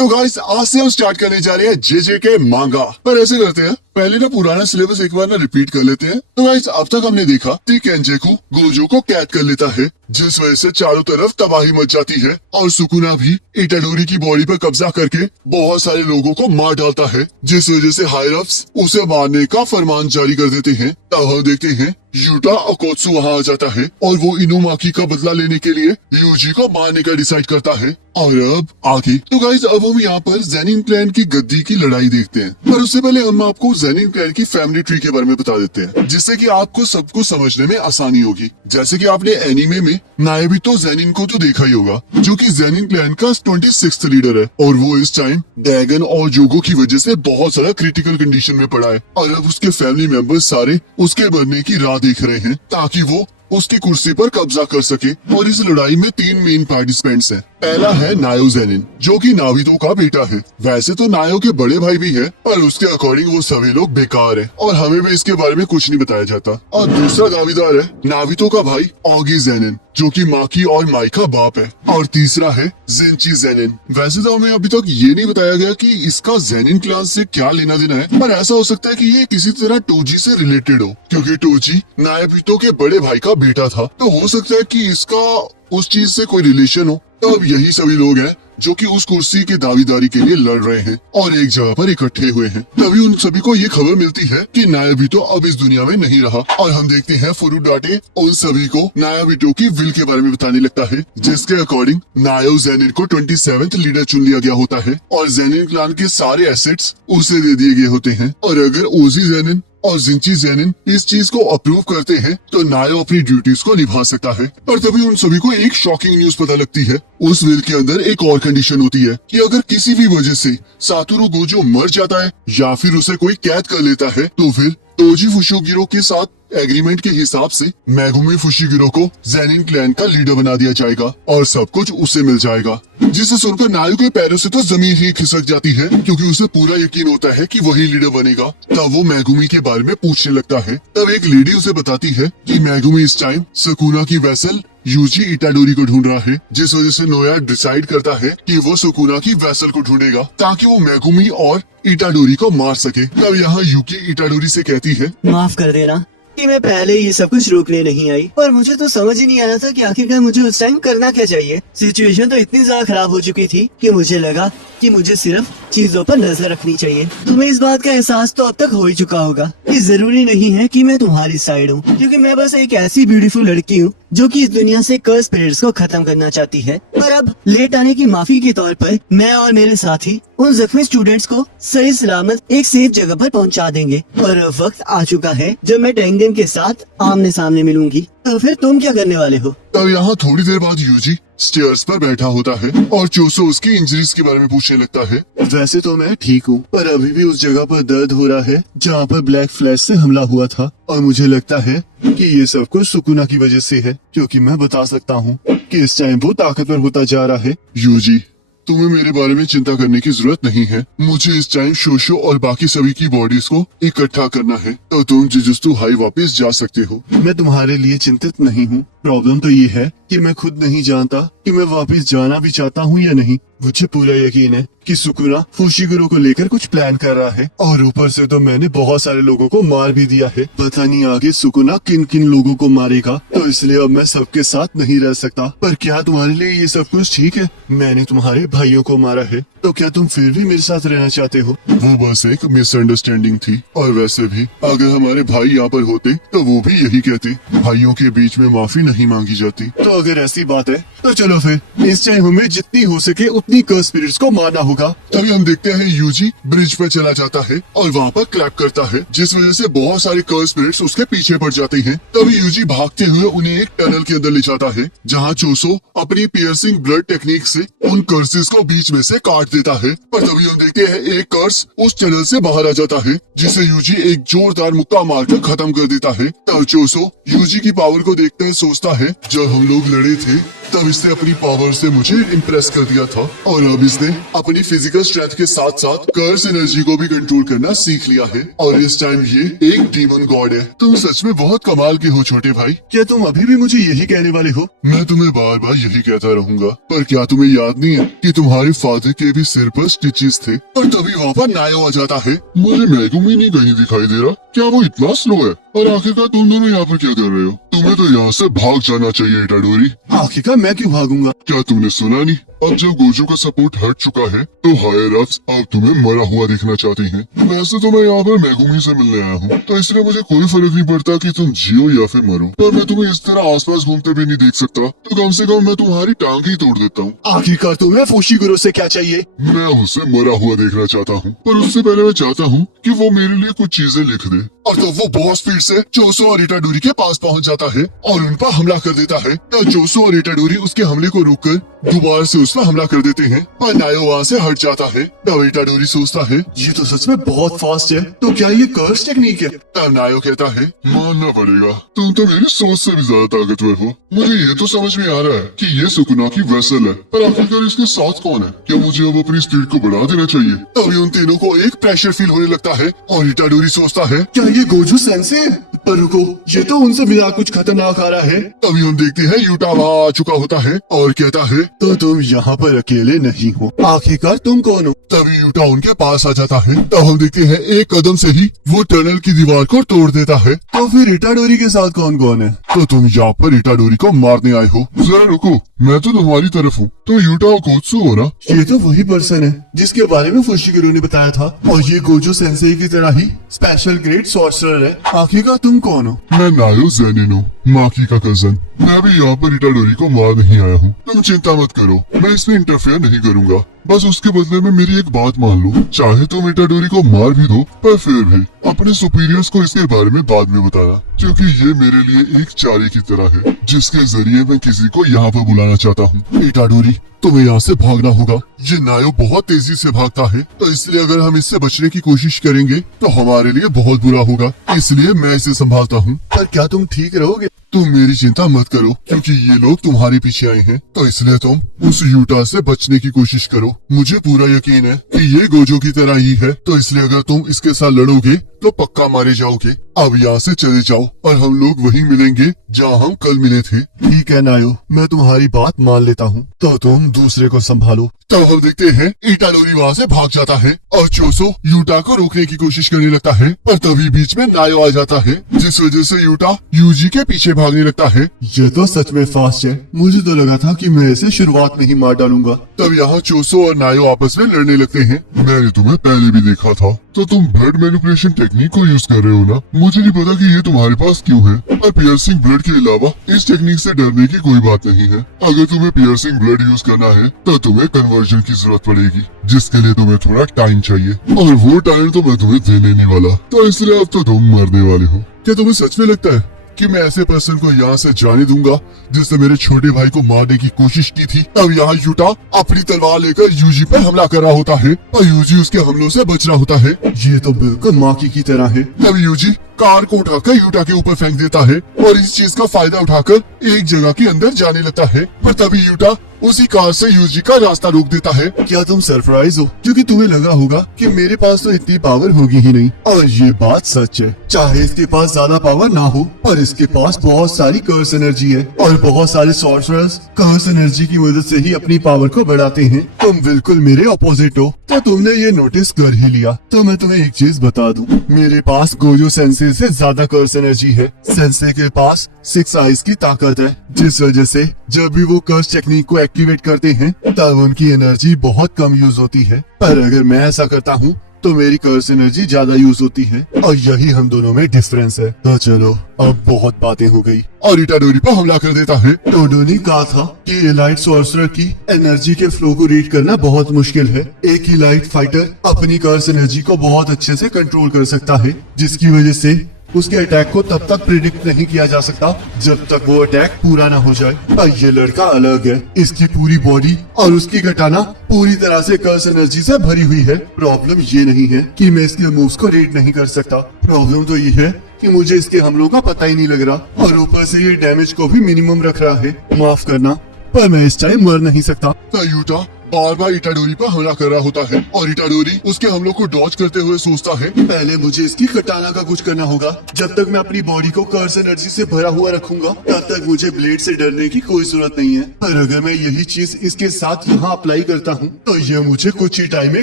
तो गाइस आज से हम स्टार्ट करने जा रहे हैं जेजे के मांगा। पर ऐसे करते हैं, पहले ना पुराना सिलेबस एक बार ना रिपीट कर लेते हैं। तो गाइस अब तक हमने देखा कि केंजेकू गोजो को कैद कर लेता है, जिस वजह से चारों तरफ तबाही मच जाती है और सुकुना भी इटाडोरी की बॉडी पर कब्जा करके बहुत सारे लोगों को मार डालता है, जिस वजह से हायर अप्स उसे मारने का फरमान जारी कर देते हैं। तब हम देखते हैं यूटा ओकोत्सु वहाँ आ जाता है और वो इनुमाकी का बदला लेने के लिए यूजी को मारने का डिसाइड करता है। और अब आगे तो गाइस अब हम यहाँ पर जेनिन क्लैन की गद्दी की लड़ाई देखते हैं, पर उससे पहले हम आपको जेनिन क्लैन की फैमिली ट्री के बारे में बता देते हैं, जिससे कि आपको सब कुछ समझने में आसानी होगी। जैसे कि आपने एनीमे में नायाबितो जेनिन को तो देखा ही होगा, जो कि जेनिन क्लैन का 26th लीडर है और वो इस टाइम ड्रैगन और जोगो की वजह से बहुत सारा क्रिटिकल कंडीशन में पड़ा है। और अब उसके फैमिली मेंबर्स सारे उसके मरने की राह देख रहे हैं ताकि वो उसकी कुर्सी पर कब्जा कर सके। और इस लड़ाई में 3 मेन पार्टिसिपेंट्स हैं। पहला है नायो जेनिन, जो कि नावितो का बेटा है। वैसे तो नायो के बड़े भाई भी है, पर उसके अकॉर्डिंग वो सभी लोग बेकार है और हमें भी इसके बारे में कुछ नहीं बताया जाता। और दूसरा दावेदार है नावितो का भाई ऑगी जेनिन, जो कि माकी और माई का बाप है। और तीसरा है जिंची जेनिन। वैसे तो हमें अभी तक ये नहीं बताया गया कि इसका जेनिन क्लान से क्या लेना देना है, पर ऐसा हो सकता है कि ये किसी तरह टोजी से रिलेटेड हो, क्योंकि टोजी नायाबितो के बड़े भाई का बेटा था। तो हो सकता है कि इसका उस चीज से कोई रिलेशन हो। तो अब यही सभी लोग हैं जो कि उस कुर्सी के दावेदारी के लिए लड़ रहे हैं और एक जगह पर इकट्ठे हुए हैं। तभी उन सभी को ये खबर मिलती है कि नायाबितो अब इस दुनिया में नहीं रहा। और हम देखते हैं फुरुडाटे उन सभी को नायाबितो की विल के बारे में बताने लगता है, जिसके अकॉर्डिंग नायो जेनिन को 27th लीडर चुन लिया गया होता है और जेनिन क्लान के सारे एसेट्स उसे दे दिए गए होते हैं। और अगर ओजी जेनिन और जिंची जेनिन इस चीज को अप्रूव करते हैं तो नायो अपनी ड्यूटीज को निभा सकता है। पर तभी उन सभी को एक शॉकिंग न्यूज पता लगती है। उस विल के अंदर एक और कंडीशन होती है कि अगर किसी भी वजह से सातोरू गोजो मर जाता है या फिर उसे कोई कैद कर लेता है, तो फिर तोजी फुशोगिरो के साथ एग्रीमेंट के हिसाब से मेगुमी फुशिगिरो को जेनिन क्लैन का लीडर बना दिया जाएगा और सब कुछ उसे मिल जाएगा। जिसे सुनकर नायो के पैरों से तो जमीन ही खिसक जाती है, क्योंकि उसे पूरा यकीन होता है कि वही लीडर बनेगा। तब वो मेगुमी के बारे में पूछने लगता है। तब एक लेडी उसे बताती है कि मेगुमी इस टाइम सुकुना की वेसल यूजी इटाडोरी को ढूंढ रहा है, जिस वजह से नोया डिसाइड करता है कि वो सुकुना की वेसल को ढूंढेगा ताकि वो मेगुमी और इटाडोरी को मार सके। तब यहाँ यूकी इटाडोरी से कहती है, माफ कर देना कि मैं पहले ये सब कुछ रोकने नहीं आई, और मुझे तो समझ ही नहीं आ रहा था कि आखिरकार मुझे उस टाइम करना क्या चाहिए। सिचुएशन तो इतनी ज्यादा खराब हो चुकी थी कि मुझे लगा कि मुझे सिर्फ चीजों पर नजर रखनी चाहिए। तुम्हें इस बात का एहसास तो अब तक हो ही चुका होगा कि जरूरी नहीं है कि मैं तुम्हारी साइड हूँ, क्योंकि मैं बस एक ऐसी ब्यूटीफुल लड़की हूँ जो कि इस दुनिया से कर्स स्पिरिट्स को खत्म करना चाहती है। पर अब लेट आने की माफी के तौर पर मैं और मेरे साथी उन जख्मी स्टूडेंट्स को सही सलामत एक सेफ जगह पर पहुंचा देंगे। और वक्त आ चुका है जब मैं टेंगडेम के साथ आमने सामने मिलूंगी। तो फिर तुम क्या करने वाले हो? तब यहाँ थोड़ी देर बाद यूजी स्टेयर्स पर बैठा होता है और चोसो उसकी इंजरीज के बारे में पूछने लगता है। वैसे तो मैं ठीक हूँ, पर अभी भी उस जगह पर दर्द हो रहा है जहाँ पर ब्लैक फ्लैश से हमला हुआ था, और मुझे लगता है कि ये सब कुछ सुकुना की वजह से है, क्योंकि मैं बता सकता हूँ कि इस टाइम वो ताकतवर होता जा रहा है। यूजी, तुम्हें मेरे बारे में चिंता करने की जरूरत नहीं है। मुझे इस टाइम शोशो और बाकी सभी की बॉडीज को इकट्ठा करना है, तो तुम जुजुत्सु हाई वापस जा सकते हो। मैं तुम्हारे लिए चिंतित नहीं हूँ। प्रॉब्लम तो ये है कि मैं खुद नहीं जानता कि मैं वापस जाना भी चाहता हूँ या नहीं। मुझे पूरा यकीन है कि सुकुना फुशिगिरो को लेकर कुछ प्लान कर रहा है, और ऊपर से तो मैंने बहुत सारे लोगों को मार भी दिया है। पता नहीं आगे सुकुना किन किन लोगों को मारेगा, तो इसलिए अब मैं सबके साथ नहीं रह सकता। पर क्या तुम्हारे लिए ये सब कुछ ठीक है? मैंने तुम्हारे भाइयों को मारा है, तो क्या तुम फिर भी मेरे साथ रहना चाहते हो? वो बस एक मिसअंडरस्टैंडिंग थी, और वैसे भी अगर हमारे भाई यहाँ पर होते तो वो भी यही कहते, भाइयों के बीच में माफी नहीं मांगी जाती। तो अगर ऐसी बात है तो चलो फिर इस टाइम हमें जितनी हो सके उतनी कर्स स्पिरिट्स को मारना होगा। तभी हम देखते हैं यूजी ब्रिज पर चला जाता है और वहाँ पर क्लैप करता है, जिस वजह से बहुत सारे कर्स स्पिरिट्स उसके पीछे पड़ जाते हैं। तभी यूजी भागते हुए उन्हें एक टनल के अंदर ले जाता है, जहाँ चोसो अपनी पियर्सिंग ब्लड टेक्निक से उन कर्सेस को बीच में से काट देता है। पर तभी हम देखते हैं एक कर्स उस टनल से बाहर आ जाता है, जिसे यूजी एक जोरदार मुक्का मारकर खत्म कर देता है। तब चोसो यूजी की पावर को देखकर सोचता सोचता है जब हम लोग लड़े थे तब इसने अपनी पावर से मुझे इम्प्रेस कर दिया था और अब इसने अपनी फिजिकल स्ट्रेंथ के साथ साथ कर्स एनर्जी को भी कंट्रोल करना सीख लिया है और इस टाइम ये एक डीमन गॉड है। तुम सच में बहुत कमाल के हो छोटे भाई। क्या तुम अभी भी मुझे यही कहने वाले हो? मैं तुम्हें बार बार यही कहता रहूंगा, पर क्या तुम्हें याद नहीं है कि तुम्हारे फादर के भी सिर पर स्टिचेस थे और तभी वहाँ पर नायो आ जाता है। मुझे मैगुमी नहीं कहीं दिखाई दे रहा, क्या वो इतना स्लो है? और आखिरकार तुम दोनों यहाँ पर क्या कर रहे हो? तुम्हें तो यहाँ से भाग जाना चाहिए इटाडोरी। आखिरकार मैं क्यों भागूंगा? क्या तुमने सुना नहीं? अब जब गोजो का सपोर्ट हट चुका है तो हायर अप्स अब तुम्हें मरा हुआ देखना चाहते हैं। वैसे तो मैं यहाँ पर मैगुमी से मिलने आया हूँ, तो इसलिए मुझे कोई फर्क नहीं पड़ता कि तुम जियो या फिर मरो, पर मैं तुम्हें इस तरह आसपास घूमते भी नहीं देख सकता, तो कम से कम मैं तुम्हारी टांग ही तोड़ देता हूँ। आखिरकार तुम्हें फुशिगुरो से क्या चाहिए? मैं उसे मरा हुआ देखना चाहता हूँ, पर उससे पहले मैं चाहता हूँ कि वो मेरे लिए कुछ चीजें लिख दे। और तो वो बहुत स्पीड से जोसो और इटाडोरी के पास पहुँच जाता है और उन पर हमला कर देता है। तो जोसो और इटाडोरी उसके हमले को रोककर दोबारा से उस पर हमला कर देते हैं और नायो वहाँ से हट जाता है। तब इटाडोरी सोचता है ये तो सच में बहुत फास्ट है, तो क्या ये कर्स टेक्निक है? तब नायो कहता है मानना पड़ेगा, तुम तो मेरी सोच से भी ज्यादा ताकतवर हो। मुझे ये तो समझ में आ रहा है कि ये सुकुना की वेसल है, पर आखिरकार इसके साथ कौन है? क्या मुझे अब अपनी स्पीड को बढ़ा देना चाहिए? तभी उन तीनों को एक प्रेशर फील होने लगता है और इटाडोरी सोचता है क्या ये गोजू सेंसे है? पर रुको, ये तो उनसे मिला कुछ खतरनाक आ रहा है। तभी हम देखते हैं यूटा वहाँ आ चुका होता है और कहता है तो तुम यहाँ पर अकेले नहीं हो, आखिरकार तुम कौन हो? तभी यूटा उनके पास आ जाता है। तब हम देखते हैं एक कदम से ही वो टनल की दीवार को तोड़ देता है। तो फिर इटाडोरी के साथ कौन कौन है? तो तुम यहाँ पर इटाडोरी को मारने आए हो? जरा रुको, मैं तो तुम्हारी तरफ हूँ। तो यूटा और गोत्सु हो ना? ये तो वही पर्सन है जिसके बारे में फुशिगुरो ने बताया था, और ये गोजो सेंसेई की तरह ही स्पेशल ग्रेट सॉर्सरर है। आखिरकार तुम कौन हो? मैं नायो ज़ेनिनो, माकी का कजन। मैं भी यहाँ पर इटाडोरी को मार नहीं आया हूँ। तुम चिंता मत करो, मैं इसमें इंटरफेयर नहीं करूँगा। बस उसके बदले में मेरी एक बात मान लो, चाहे तुम इटाडोरी को मार भी दो, पर फिर भी अपने सुपीरियर्स को इसके बारे में बाद में बताना, क्योंकि ये मेरे लिए एक चारे की तरह है जिसके जरिए मैं किसी को यहाँ पर बुलाना चाहता हूँ। इटाडोरी, तुम्हें यहाँ से भागना होगा। ये नायो बहुत तेजी से भागता है, तो इसलिए अगर हम इससे बचने की कोशिश करेंगे तो हमारे लिए बहुत बुरा होगा, इसलिए मैं इसे संभालता हूँ। पर क्या तुम ठीक रहोगे? तुम मेरी चिंता मत करो, क्योंकि ये लोग तुम्हारे पीछे आए हैं, तो इसलिए तुम उस यूटा से बचने की कोशिश करो। मुझे पूरा यकीन है कि ये गोजो की तरह ही है, तो इसलिए अगर तुम इसके साथ लड़ोगे तो पक्का मारे जाओगे। अब यहाँ से चले जाओ और हम लोग वहीं मिलेंगे जहाँ हम कल मिले थे। ठीक है नायो, मैं तुम्हारी बात मान लेता हूँ, तो तुम दूसरे को संभालो। तब हम देखते हैं इटाडोरी वहाँ से भाग जाता है और चोसो यूटा को रोकने की कोशिश करने लगता है, पर तभी बीच में नायो आ जाता है, जिस वजह से यूटा यूजी के पीछे भागने लगता है। ये तो सच में फास्ट है, मुझे तो लगा था कि मैं इसे शुरुआत में ही मार डालूंगा। तब यहाँ चोसो और नायो आपस में लड़ने लगते हैं। मैंने तुम्हें पहले भी देखा था, तो तुम ब्लड मैनिपुलेशन टेक्निक को यूज कर रहे हो ना? मुझे नहीं पता कि ये तुम्हारे पास क्यों है, पर पियर्सिंग ब्लड के अलावा इस टेक्निक से डरने की कोई बात नहीं है। अगर तुम्हें पियर्सिंग ब्लड यूज करना है तो तुम्हें कन्वर्जन की जरूरत पड़ेगी, जिसके लिए तुम्हें थोड़ा टाइम चाहिए, और वो टाइम तो मैं तुम्हें देने नहीं वाला, तो इसलिए अब तो तुम मरने वाले हो। क्या तुम्हें सच में लगता है कि मैं ऐसे पर्सन को यहाँ से जाने दूंगा जिसने मेरे छोटे भाई को मारने की कोशिश की थी? अब यहाँ यूटा अपनी तलवार लेकर यूजी पर हमला कर रहा होता है और यूजी उसके हमलों से बच रहा होता है। ये तो बिल्कुल माकी की तरह है। तब यूजी कार को उठाकर यूटा के ऊपर फेंक देता है और इस चीज का फायदा उठाकर एक जगह के अंदर जाने लगता है, पर तभी यूटा उसी कार से यूजी का रास्ता रोक देता है। क्या तुम सरप्राइज हो? क्योंकि तुम्हें लगा होगा कि मेरे पास तो इतनी पावर होगी ही नहीं, और ये बात सच है। चाहे इसके पास ज्यादा पावर ना हो, पर इसके पास बहुत सारी कर्स एनर्जी है और बहुत सारे सॉर्सरर्स कर्स एनर्जी की मदद से ही अपनी पावर को बढ़ाते हैं। तुम बिल्कुल मेरे ऑपोजिट हो, तो तुमने ये नोटिस कर ही लिया। तो मैं तुम्हें एक चीज बता दूं, मेरे पास गोजो सेंसे से ज्यादा कर्स एनर्जी है। सेंसे के पास 6 आइज की ताकत है, जिस वजह से जब भी वो कर्स टेक्निक को एक्टिवेट करते हैं तब उनकी एनर्जी बहुत कम यूज होती है, पर अगर मैं ऐसा करता हूँ तो मेरी कर्स एनर्जी ज्यादा यूज होती है, और यही हम दोनों में डिफरेंस है। तो चलो, अब बहुत बातें हो गई। और इटाडोरी पर हमला कर देता है। टोडो ने कहा था कि एलाइट सॉर्सरर की एनर्जी के फ्लो को रीड करना बहुत मुश्किल है। एक ही लाइट फाइटर अपनी कर्स एनर्जी को बहुत अच्छे से कंट्रोल कर सकता है, जिसकी वजह से उसके अटैक को तब तक प्रिडिक्ट नहीं किया जा सकता जब तक वो अटैक पूरा ना हो जाए। पर ये लड़का अलग है, इसकी पूरी बॉडी और उसकी गटाना पूरी तरह से कर्स एनर्जी से भरी हुई है। प्रॉब्लम ये नहीं है कि मैं इसके मूव्स को रीड नहीं कर सकता, प्रॉब्लम तो ये है कि मुझे इसके हमलों का पता ही नहीं लग रहा, और ऊपर से ये डैमेज को भी मिनिमम रख रहा है। माफ करना, पर मैं इस टाइम मर नहीं सकता। यूटा बार बार इटाडोरी पर हमला कर रहा होता है और इटाडोरी उसके हमलों को डॉज करते हुए सोचता है पहले मुझे इसकी कटाना का कुछ करना होगा। जब तक मैं अपनी बॉडी को कर्स एनर्जी से भरा हुआ रखूंगा, तब तक मुझे ब्लेड से डरने की कोई जरूरत नहीं है। पर अगर मैं यही चीज इसके साथ यहाँ अप्लाई करता हूँ, तो ये मुझे कुछ ही टाइम में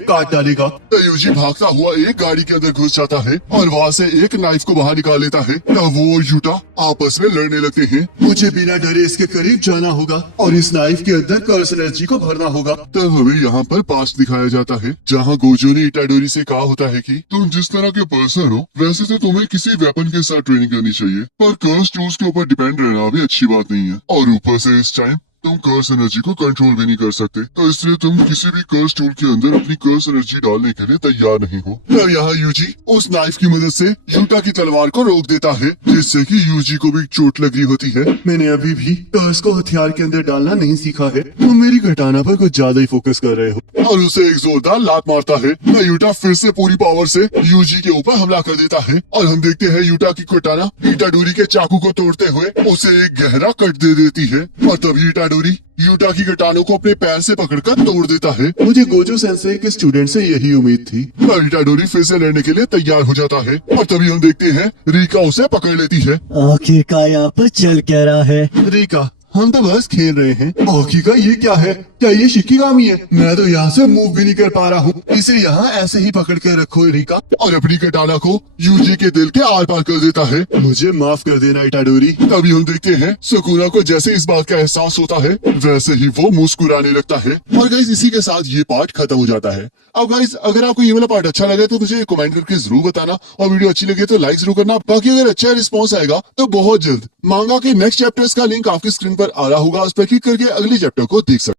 काट डालेगा। यूजी भागता हुआ एक गाड़ी के अंदर घुस जाता है और वहाँ से एक नाइफ को बाहर निकाल लेता है। तब वो और यूटा आपस में लड़ने लगते हैं। मुझे बिना डरे इसके करीब जाना होगा और इस नाइफ के अंदर कर्स एनर्जी को भरना होगा। तब हमें यहाँ पर पास्ट दिखाया जाता है, जहाँ गोजो ने इटाडोरी से कहा होता है कि तुम जिस तरह के पर्सन हो वैसे तो तुम्हें किसी वेपन के साथ ट्रेनिंग करनी चाहिए, पर कर्स टूल्स के ऊपर डिपेंड रहना भी अच्छी बात नहीं है। और ऊपर से इस टाइम तुम कर्स एनर्जी को कंट्रोल भी नहीं कर सकते, तो इसलिए तुम किसी भी कर्स टूल के अंदर अपनी कर्स एनर्जी डालने के लिए तैयार नहीं हो। तब यहाँ यूजी उस नाइफ की मदद से यूटा की तलवार को रोक देता है, जिससे कि यूजी को भी चोट लगी होती है। मैंने अभी भी कर्स को हथियार के अंदर डालना नहीं सीखा है। तुम मेरी घटाना पर कुछ ज्यादा ही फोकस कर रहे हो। और उसे एक जोरदार लात मारता है। यूटा फिर से पूरी पावर से यूजी के ऊपर हमला कर देता है और हम देखते हैं यूटा की कटाना इटाडोरी के चाकू को तोड़ते हुए उसे एक गहरा कट दे देती है। और तभी इटाडोरी यूटा की कटानों को अपने पैर से पकड़कर तोड़ देता है। मुझे गोजो सेंसेई के स्टूडेंट से यही उम्मीद थी। और इटाडोरी फिर से लड़ने के लिए तैयार हो जाता है और तभी हम देखते हैं रिका उसे पकड़ लेती है। आखिरकार यहाँ पर चल क्या रहा है? रिका, हम तो बस खेल रहे हैं। ओकी का ये क्या है? क्या ये शिकिगामी है? मैं तो यहाँ से मूव भी नहीं कर पा रहा हूँ। इसे यहाँ ऐसे ही पकड़ कर रखो रिका। और अपनी कटाना को यूजी के दिल के आर पार कर देता है। मुझे माफ कर देना इटाडोरी। तभी हम देखते हैं सुकुना को जैसे इस बात का एहसास होता है वैसे ही वो मुस्कुराने लगता है। और गाइस इसी के साथ ये पार्ट खत्म हो जाता है। अब गाइस अगर आपको ये वाला पार्ट अच्छा लगे तो मुझे कमेंट करके जरूर बताना, और वीडियो अच्छी लगे तो लाइक जरूर करना। बाकी अगर अच्छा रिस्पॉन्स आएगा तो बहुत जल्द मांगा के नेक्स्ट चैप्टर्स का लिंक आपकी स्क्रीन पर आ रहा होगा, उस पर क्लिक करके अगले चैप्टर को देख सकते हैं।